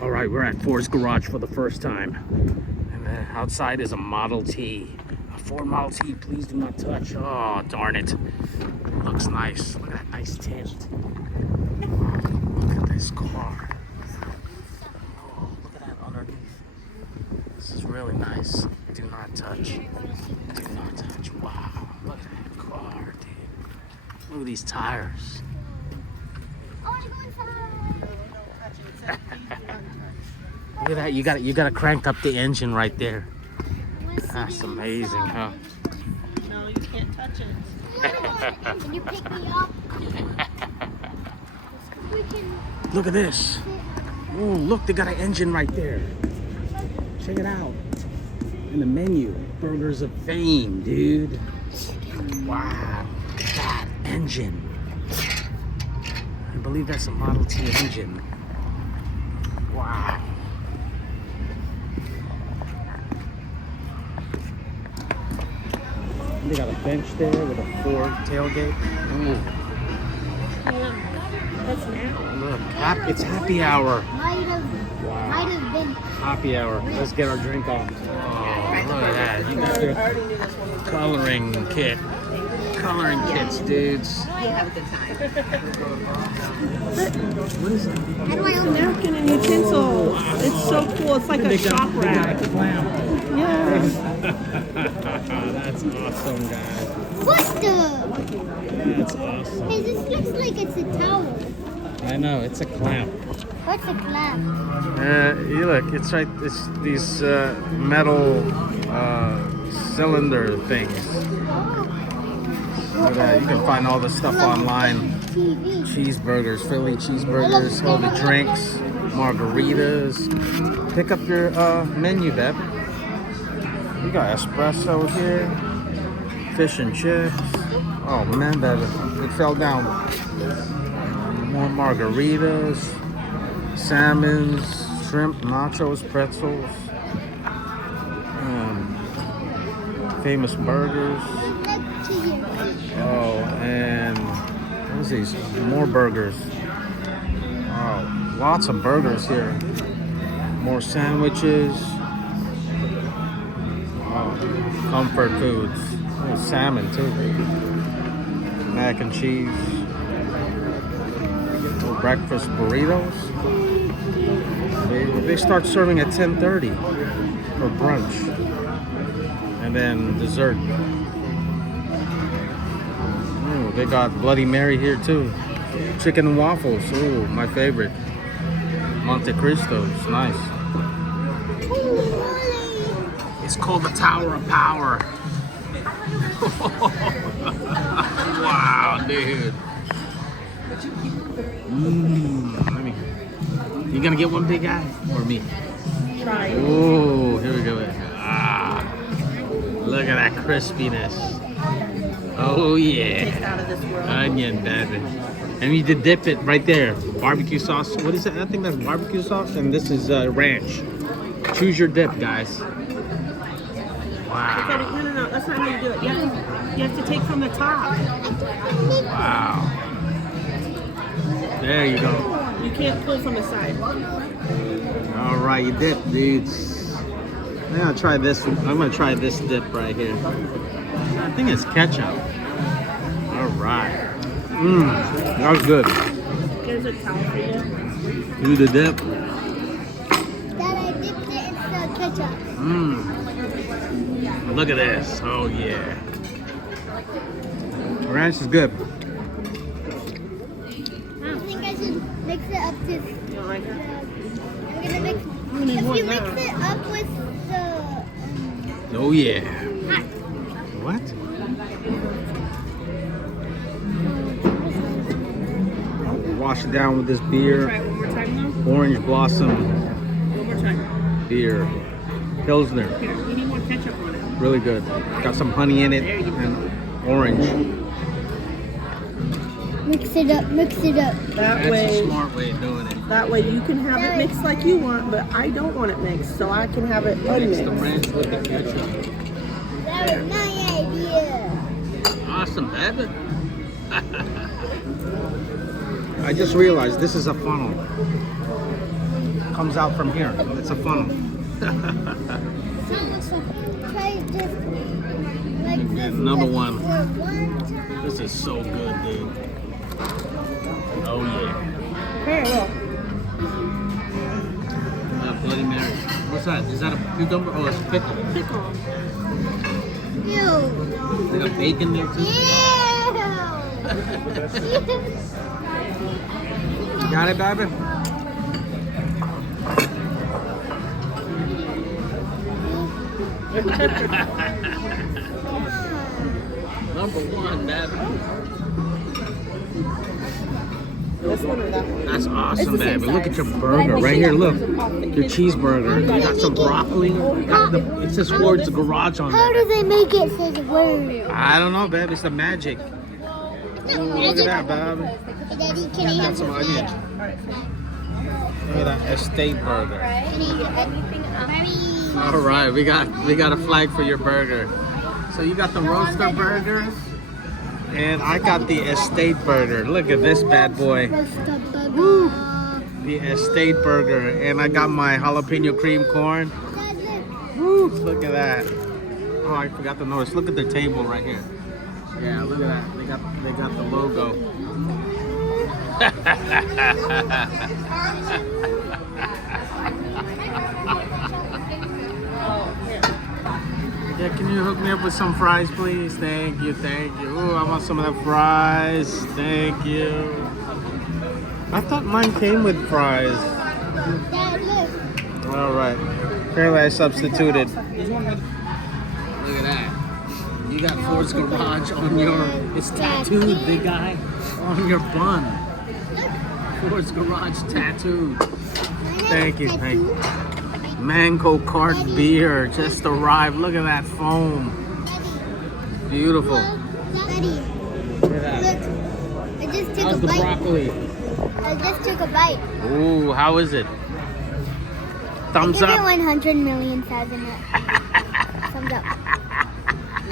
All right, we're at Ford's garage for the first time. And outside is a Model T. A Ford Model T, please do not touch. Oh, darn it. Looks nice. Look at that nice tint. Look at this car. Oh, look at that underneath. This is really nice. Do not touch. Do not touch. Wow, look at that car, dude. Look at these tires. Look at that, you got to crank up the engine right there. That's amazing, huh? No, you can't touch it. Can you pick me up? Look at this. Oh, look, they got an engine right there. Check it out. In the menu, Burgers of Fame, dude. Wow, that engine. I believe that's a Model T engine. Wow. They got a bench there with a Ford tailgate. Ooh. What's now? Look, it's happy hour. Might have been. Happy hour. Let's get our drink on. Oh, look at that. You got your coloring kit. Coloring kits, dudes. You'll have a good time. What is that? Napkin and utensil. It's so cool. It's like a shop rack. Yeah. That's awesome, guys. What the? That's awesome. Hey, this looks like it's a towel. I know, it's a clamp. What's a clamp? You look, it's right. It's these metal cylinder things. Look at that. You can find all this stuff online. TV. Cheeseburgers, Philly cheeseburgers, all the drinks, margaritas. Pick up your menu, Deb. We got espresso here, fish and chips. Oh man, that it fell down. More margaritas, salmons, shrimp, nachos, pretzels, famous burgers. Oh, and what is these? More burgers. Oh, lots of burgers here. More sandwiches. Oh, comfort foods. Oh, salmon too. Mac and cheese. Oh, breakfast burritos. They start serving at 10:30 for brunch. And then dessert. Ooh, they got Bloody Mary here too. Chicken and waffles. Ooh, my favorite. Monte Cristo's. Nice. It's called the Tower of Power. Wow, dude. You gonna get one big guy or me? Try it. Oh, here we go. Ah, look at that crispiness. Oh yeah. Taste out of this world. Onion, baby. And you did dip it right there. Barbecue sauce. What is that? I think that's barbecue sauce, and this is ranch. Choose your dip, guys. Wow. No. That's not how you do it. You have to take from the top. Wow. There you go. You can't pull from the side. All right, you dip, dudes. I'm gonna try this. I'm gonna try this dip right here. I think it's ketchup. All right. That was good. There's a towel for you. Do the dip. Dad, I dipped it in the ketchup. Look at this. Oh yeah. Ranch is good. I think I should mix it up to. You don't like it? I'm gonna mix. If you mix it up with the. Oh yeah. What? Wash it down with this beer. Try it one more time though. Orange Blossom One more time. beer. Pilsner. Here, we need more ketchup on it. Really good. Got some honey in it and orange. Mix it up. That That's way, a smart way of doing it. that way you can have it mixed like you want, but I don't want it mixed, so I can have it Mix the unmixed. ranch with the ketchup. That was my idea. Awesome, baby. I just realized this is a funnel. comes out from here. It's a funnel. Try just like this. Another one. For one time. This is so good, dude. Oh yeah. Here, look. Bloody Mary. What's that? Is that a cucumber? Oh, it's a pickle. Pickle. Ew. They got bacon there too. Ew. Got it, baby? Number one, baby. This one or that one? That's It's awesome, the same baby. Look at your size. burger right here. Look, your Your cheeseburger. You got some broccoli. It says Ford's Garage on How there. do they make it say the word? I don't know, baby. It's the magic. No, Look at that, baby. Daddy, can I have Some some onions. Look at that estate burger. Can you get anything else? All right, we got a flag for your burger. So you got the roaster burger, and I got the estate burger. Look at this bad boy. Woo. The estate burger, and I got my jalapeno cream corn. Woo, look at that. Oh, I forgot to notice. Look at the table right here. Yeah, look at that. They got the logo. Yeah, can you hook me up with some fries, please? Thank you, thank you. Ooh, I want some of the fries. Thank you. I thought mine came with fries. Dad, look. All right. Apparently I substituted. Look at that. You got Ford's Garage on your... It's tattooed, big guy. On your bun. Ford's Garage tattooed. Thank you, thank you. Mango Cart beer just arrived. Look at that foam. Beautiful. Daddy, Look at that. look. I just took How's a the bite. broccoli? I just took a bite. Ooh, how is it? Thumbs Give it up. 100 million thousand thumbs up.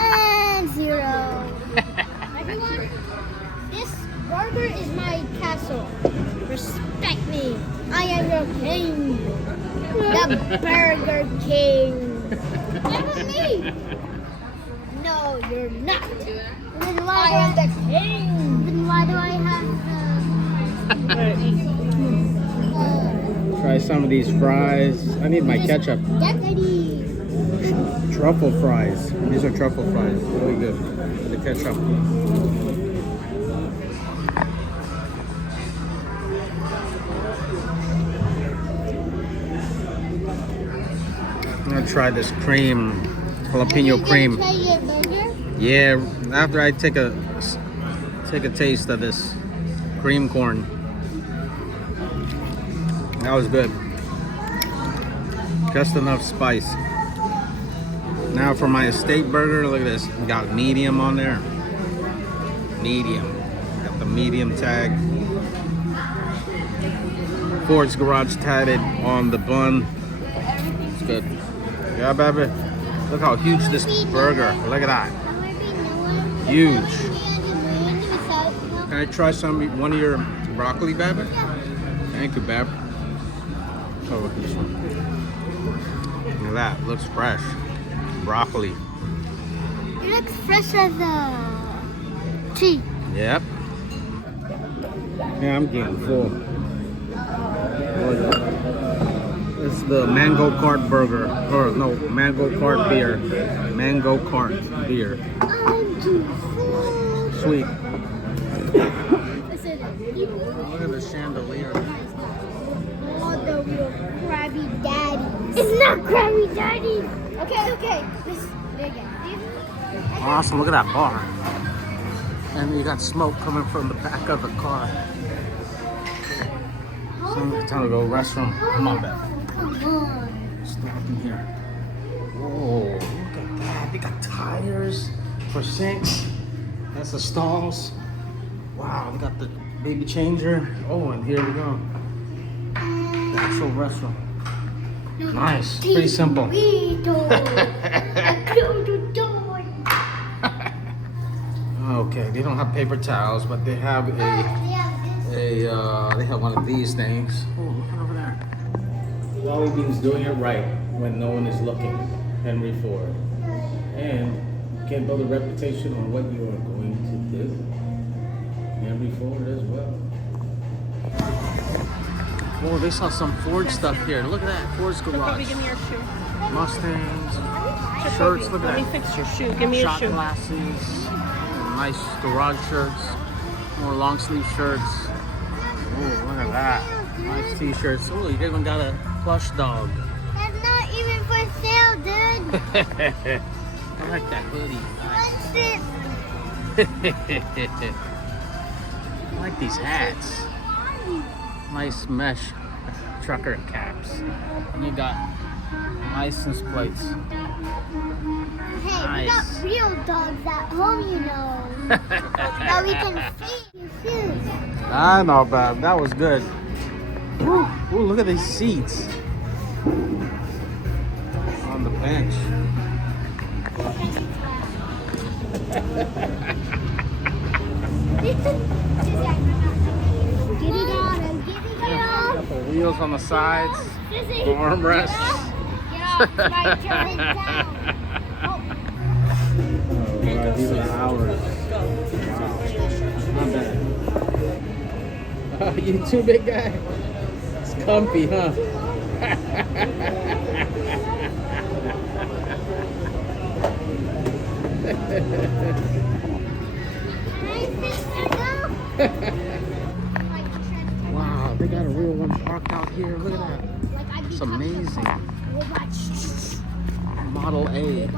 And 0. Everyone, this burger is my castle. Respect me. I am your king. The Burger King. That was me. No, you're not. Then why I am the king. Then why do I have Try some of these fries. I need my ketchup. Deputy. Truffle fries. These are truffle fries. Really good. The ketchup. I'm gonna try this cream, jalapeno cream. Try your burger? Yeah, after I take a taste of this cream corn. That was good. Just enough spice. Now for my estate burger, look at this. We got medium on there. Medium. Got the medium tag. Ford's Garage tatted on the bun. It's good. Yeah, baby. Look how huge this burger. Look at that. Huge. Can I try one of your broccoli, baby? Thank you, babe. Oh, look at this one. Look at that. Looks fresh. Broccoli. It looks fresh as a tree. Yep. Yeah, I'm getting full. It's the Mango Cart burger. Or no, Mango Cart beer. Mango Cart beer. I'm too full. Sweet. Listen, Look at the chandelier. all the real Krabby Daddy. It's not Krabby Daddy. Okay. This again. Awesome, look at that bar. And you got smoke coming from the back of the car. So it's time to go restroom. Come on, babe. Come on. Stop in here. Whoa, look at that. They got tires for sinks. That's the stalls. Wow, they got the baby changer. Oh, and here we go. The actual restroom. Nice, pretty simple. Okay, they don't have paper towels, but they have they have one of these things. Oh, look over there. Wally Bean's doing it right when no one is looking. Henry Ford. And you can't build a reputation on what you are going to do. Henry Ford as well. Oh, they saw some Ford stuff here. Look at that. Ford's Jacoby, garage. give me your shoe. Mustangs. Jacoby, Shirts, look let at me that. fix your shoe. Give me your Shot shoe. glasses. Nice garage shirts. More long sleeve shirts. Oh, look at that. Nice t-shirts. Oh, you even got a plush dog. That's not even for sale, dude. I like that hoodie. One I like these hats. Nice mesh trucker caps. And you got license plates. Hey, Nice. we got real dogs at home, you know. That we can feed your shoes. I know, Bob. That was good. Ooh, ooh, look at these seats on the bench. Get it on and get it on. Got the wheels on the sides. Armrests. Get off my turn it down. Oh. Alright, these are the hours. Wow. Not bad. You too, big guy? It's comfy, huh? Wow, they got a real one parked out here. Look at that. It's amazing. Model A.